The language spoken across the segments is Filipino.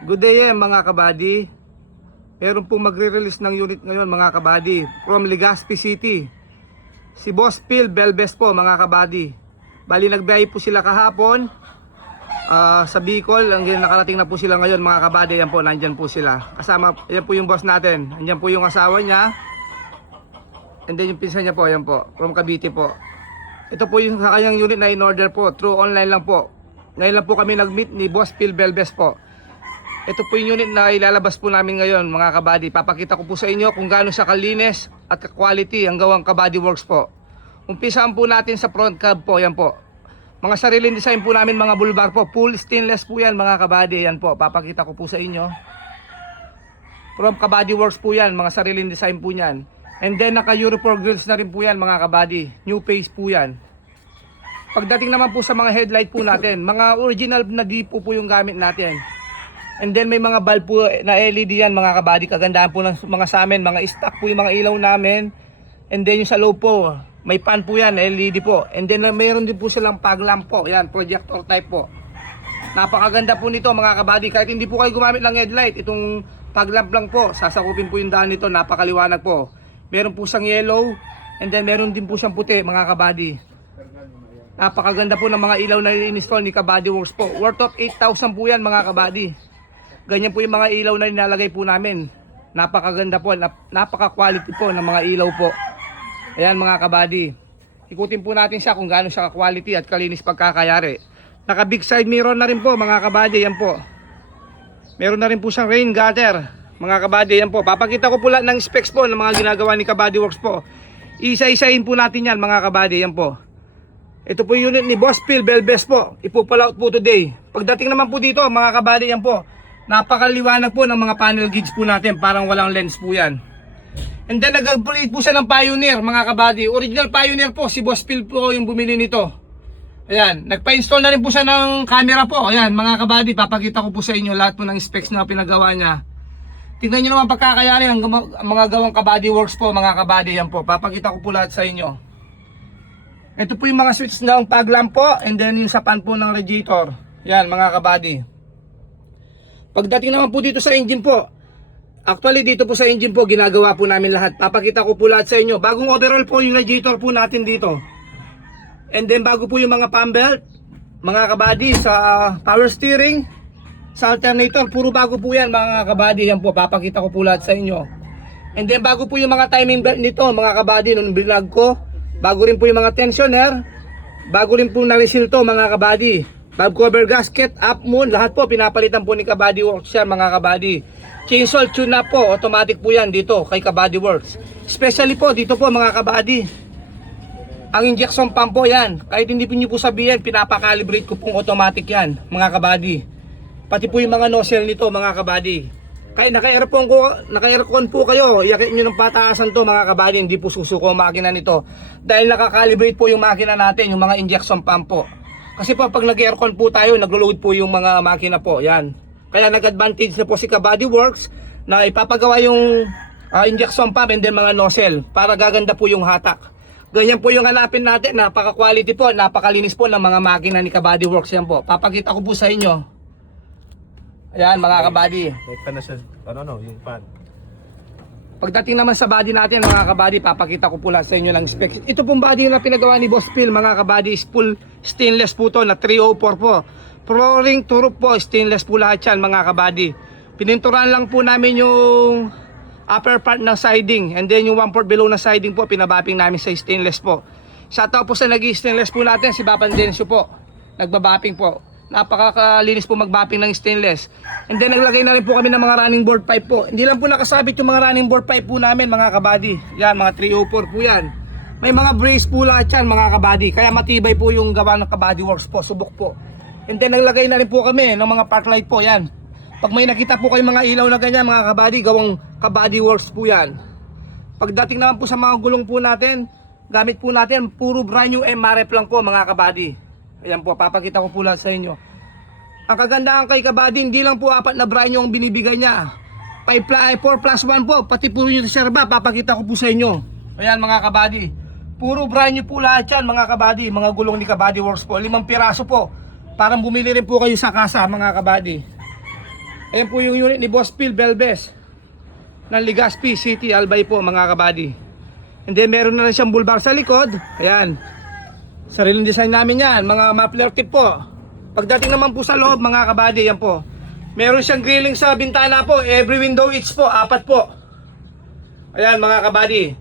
Good day mga kabady. Meron pong magre-release ng unit ngayon mga kabady from Legazpi City. Si Boss Phil Belbes po mga kabady. Bali nagbiyahe po sila kahapon sa Bicol. Nakarating na po sila ngayon mga kabady. Yan po, nandyan po sila. Kasama, yan po yung boss natin. Nandyan po yung asawa niya. And then yung pinsan niya po, yan po, from Cavite po. Ito po yung sa kanyang unit na in-order po. Through online lang po. Ngayon lang po kami nag-meet ni Boss Phil Belbes po. Ito po yung unit na ilalabas po namin ngayon mga kabady. Papakita ko po sa inyo kung gaano siya kalinis at ka-quality ang gawang kabady works po. Umpisahan po natin sa front cab po. Yan po. Mga sariling design po namin mga bulbar po. Full stainless po yan mga kabady. Yan po. Papakita ko po sa inyo. From kabady works po yan. Mga sariling design po yan. And then naka Euro 4 grills na rin po yan mga kabady. New face po yan. Pagdating naman po sa mga headlight po natin. Mga original na dipo po yung gamit natin. And then may mga bulb po na LED yan mga kabady. Kagandahan po ng mga sa amin. Mga stock po yung mga ilaw namin. And then yung sa low po, may pan po yan, LED po. And then mayroon din po silang fog lamp po. Yan, projector type po. Napakaganda po nito mga kabady. Kahit hindi po kayo gumamit ng headlight, itong fog lamp lang po. Sasakupin po yung daan nito. Napakaliwanag po. Meron po siyang yellow. And then meron din po siyang puti mga kabady. Napakaganda po ng mga ilaw na in-install ni Kabady Works po. Worth of 8,000 po yan mga kabady. Ganyan po yung mga ilaw na nilalagay po namin. Napakaganda po, napaka-quality po ng mga ilaw po. Ayan mga kabady. Ikutin po natin siya kung gaano siya ka-quality at kalinis pagkakayari. Naka big side mirror na rin po mga kabady. Yan po. Meron na rin po siyang rain gutter. Mga kabady, yan po. Papakita ko po lahat ng specs po ng mga ginagawa ni Kabady Works po. Isa-isahin po natin yan mga kabady. Yan po. Ito po yung unit ni Boss Phil Belbes po. Ipupalaut po today. Pagdating naman po dito mga kabady, yan po. Napakaliwanag po ng mga panel gauge po natin. Parang walang lens po yan. And then nag-upgrade po siya ng Pioneer mga kabady. Original Pioneer po. Si Boss Phil po yung bumili nito. Ayan. Nagpa-install na rin po siya ng camera po. Ayan mga kabady. Papakita ko po sa inyo lahat po ng specs na pinagawa niya. Tingnan nyo naman pagkakayari ng mga gawang Kabady Works po mga kabady. Yan po. Papakita ko po lahat sa inyo. Ito po yung mga switch ng fog lamp po. And then yung sa pan po ng radiator. Yan mga kabady. Pagdating naman po dito sa engine po, actually dito po sa engine po ginagawa po namin lahat. Papakita ko po lahat sa inyo. Bagong overall po yung radiator po natin dito. And then bago po yung mga pump belt, mga kabady, sa power steering, sa alternator, puro bago po yan mga kabady. Yan po, papakita ko po lahat sa inyo. And then bago po yung mga timing belt nito mga kabady, nung binag ko, bago rin po yung mga tensioner, bago rin po na-reseal to mga kabady. Valve cover gasket, up moon, lahat po pinapalitan po ni Kabady Works yan mga kabady. Chainsaw tune na po, automatic po yan dito kay Kabady Works. Especially po dito po mga kabady, ang injection pump po yan. Kahit hindi po nyo po sabihin, pinapakalibrate ko pong automatic yan mga kabady. Pati po yung mga nozzle nito mga kabady. Kahit naka-aircon po kayo, iakit nyo ng pataasan to mga kabady, hindi po susuko ang makina nito. Dahil nakakalibrate po yung makina natin, yung mga injection pump po. Kasi po pag nag-aircon po tayo, naglo-load po yung mga makina po. Yan. Kaya nag-advantage na po si Kabady Works na ipapagawa yung injection pump and then mga nozzle para gaganda po yung hatak. Ganyan po yung hanapin natin. Napaka-quality po, napakalinis po ng mga makina ni Kabady Works. Yan po. Papakita ko po sa inyo. Ayan mga kabady. Pan na siya. Yung pan. Pagdating naman sa body natin mga kabady, papakita ko po lahat sa inyo ng specs. Ito pong body na pinagawa ni Boss Phil mga kabady is full stainless po to na 304 po. Flooring, turop po, stainless po lahat yan mga kabady. Pininturan lang po namin yung upper part ng siding. And then yung 1/4 below na siding po, pinabapping namin sa stainless po. Shoutout po sa nag-stainless po natin, si Bapan Densyo po. Nagbabapping po. Napakakalinis po magbapping ng stainless. And then naglagay na rin po kami ng mga running board pipe po. Hindi lang po nakasabit yung mga running board pipe po namin mga kabady. Yan, mga 304 po yan. May mga brace po lahat yan mga kabady. Kaya matibay po yung gawa ng Kabady Works po. Subok po. And then naglagay na rin po kami ng mga park light po yan. Pag may nakita po kayong mga ilaw na ganyan mga kabady, gawang Kabady Works po yan. Pagdating naman po sa mga gulong po natin, gamit po natin puro brand new MRF lang po mga kabady. Ayan po, papakita ko po lahat sa inyo. Ang kagandahan kay Kabady, hindi lang po 4 na brand new ang binibigay niya. 4 plus 1 po, pati po yung reserva, papakita ko po sa inyo. Ayan mga kabady. Puro brand new po lahat yan mga kabady. Mga gulong ni Kabady Works po, 5 piraso po. Parang bumili rin po kayo sa kasa mga kabady. Ayan po yung unit ni Boss Phil Belbes ng Legazpi City, Albay po mga kabady. And then meron na rin siyang bulbar sa likod. Ayan. Sariling design namin yan. Mga muffler tip po. Pagdating naman po sa loob mga kabady, yan po. Meron siyang grilling sa bintana po. Every window each po. 4 po. Ayan mga kabady.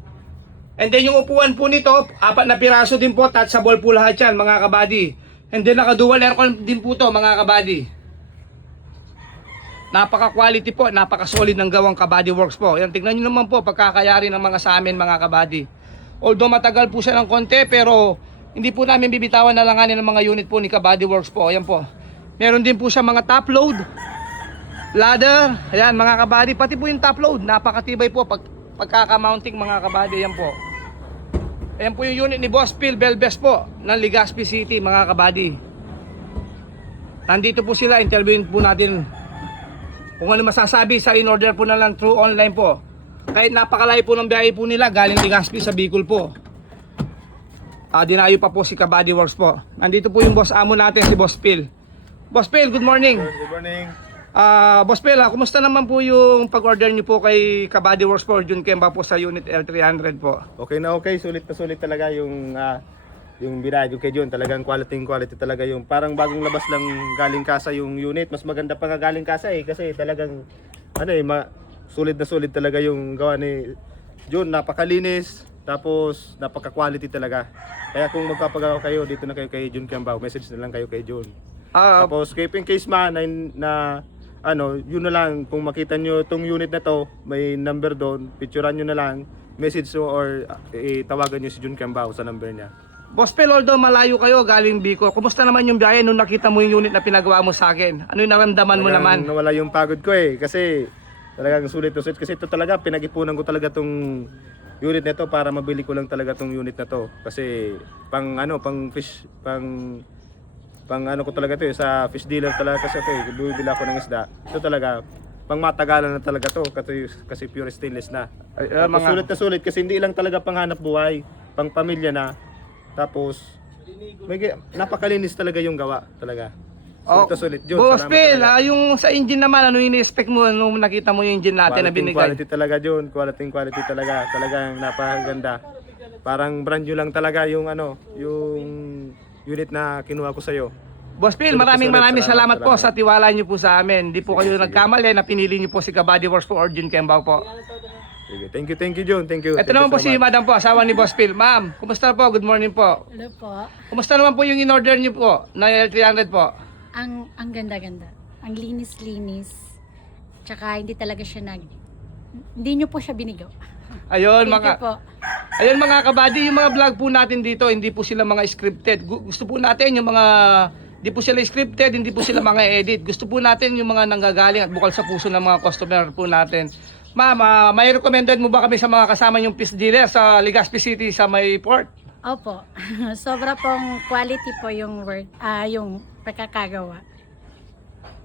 And then yung upuan po nito, 4 na piraso din po. Touchable po lahat yan mga kabady. And then naka-dual aircon din po to mga kabady. Napaka-quality po, napaka-solid ng gawang Kabady Works po. Yan, tingnan nyo naman po pagkakayari ng mga sa amin mga kabady. Although matagal po siya ng konti, pero hindi po namin bibitawan na langanin ng mga unit po ni Kabady Works po. Ayan po. Meron din po siya mga top load, ladder. Ayan mga kabady, pati po yung top load. Napakatibay po pagkaka-mounting mga kabady. Ayan po. Ayan po yung unit ni Boss Phil Belbes po ng Legazpi City mga kabady. Nandito po sila, interviewin po natin kung ano masasabi sa in-order po na lang through online po. Kahit napakalayo po ng biyahe po nila, galing Legazpi sa Bicol po. Dinayo pa po si Kabady Works po. Nandito po yung boss amo natin, si Boss Phil. Boss Phil, good morning. Good morning. Boss Phil, kumusta naman po yung pag-order niyo po kay Kabady Works po, Jun Kemba po sa unit L300 po? Okay na okay, sulit na sulit talaga yung binayad kay John. Talagang quality talaga yung parang bagong labas lang galing kasa yung unit. Mas maganda pa nga galing kasa kasi talagang sulit na sulit talaga yung gawa ni John. Napakalinis, tapos napaka-quality talaga. Kaya kung magpapagawa kayo, dito na kayo kay John Kiambao. Message na lang kayo kay John. Tapos in case man yun na lang, kung makita nyo tong unit na to, may number doon, picturean nyo na lang, message or tawagan nyo si John Kiambao sa number niya. Boss Phil, although malayo kayo galing Bicol, kumusta naman yung biyahe nung nakita mo yung unit na pinagawa mo sa akin? Ano yung naramdaman mo naman? Nawala yung pagod ko kasi talagang sulit to sulit. Kasi ito talaga, pinag-ipunan ko talaga tong unit na to para mabili ko lang talaga tong unit na to. Kasi pang fish, pang ko talaga to sa fish dealer talaga kasi ito bibili ako ng isda. Ito talaga, pang matagalan na talaga to kasi pure stainless na. Sulit na sulit kasi hindi lang talaga pang hanap buhay, pang pamilya na. Tapos napakalinis talaga yung gawa talaga. Sulit na sulit. John, Boss Phil, talaga. yung sa engine naman, ano yung in-expect mo nung nakita mo yung engine natin na binigay? Quality talaga, John. Quality talaga. Talagang napakaganda. Parang brand new lang talaga yung yung unit na kinuha ko sa iyo. Boss Phil, maraming salamat po sa tiwala niyo po sa amin. Hindi po kayo nagkamali na pinili niyo po si Kabady Works po or Jun Kemba po. Sige, thank you, John. Thank you. Ito naman po si Madam po, asawa ni Boss Phil. Ma'am, kumusta po? Good morning po. Hello po. Kumusta naman po yung in-order niyo po na L300 po? Ang ganda-ganda. Ang linis-linis. Tsaka hindi talaga siya hindi nyo po siya binigaw. Ayun Thank mga you po. Ayun mga kabady, yung mga vlog po natin dito, hindi po sila mga scripted. Gusto po natin yung mga hindi po sila scripted, hindi po sila mga edit. Gusto po natin yung mga nanggagaling at bukal sa puso ng mga customer po natin. Ma'am, may recommended mo ba kami sa mga kasama yung fish dealer sa Legazpi City sa may port? Opo. Sobra pong quality po yung yung pagkakagawa.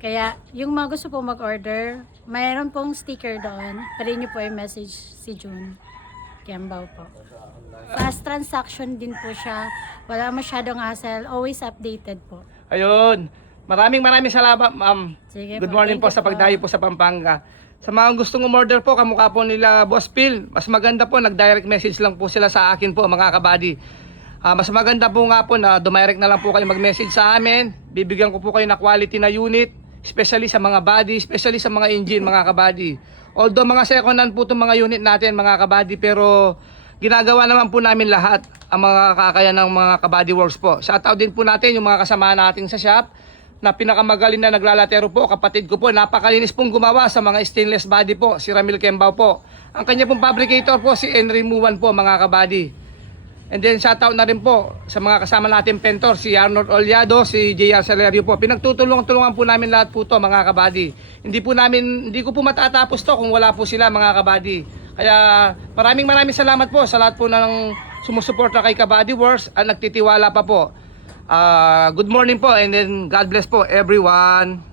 Kaya yung mga gusto po mag-order, mayroon pong sticker doon. Pwede nyo po i-message si June Kiambao po. Fast transaction din po siya. Wala masyadong hassle. Always updated po. Ayun. Maraming salamat, ma'am. Sige Good po, morning thank po you sa pagdayo po sa Pampanga. Sa mga gustong umorder po, kamukha po nila Boss Phil, mas maganda po, nag-direct message lang po sila sa akin po, mga kabady. Mas maganda po nga po na dumirect na lang po kayo mag-message sa amin. Bibigyan ko po kayo na quality na unit, especially sa mga body, especially sa mga engine, mga kabady. Although mga second hand po itong mga unit natin, mga kabady, pero ginagawa naman po namin lahat ang mga kakayahan ng mga Kabady Works po. Shoutout din po natin yung mga kasama natin sa shop na pinakamagaling na naglalatero po, kapatid ko po, napakalinis pong gumawa sa mga stainless body po, si Ramil Kembao po. Ang kanya pong fabricator po, si Henry Muwan po, mga kabady. And then shoutout na rin po sa mga kasama natin pentor, si Arnold Olyado, si JR Salerio po. Pinagtutulungan po namin lahat po to, mga kabady. Hindi ko po matatapos to kung wala po sila, mga kabady. Kaya maraming salamat po sa lahat po ng sumusuporta kay Kabady Works at nagtitiwala pa po. Good morning po and then God bless po everyone.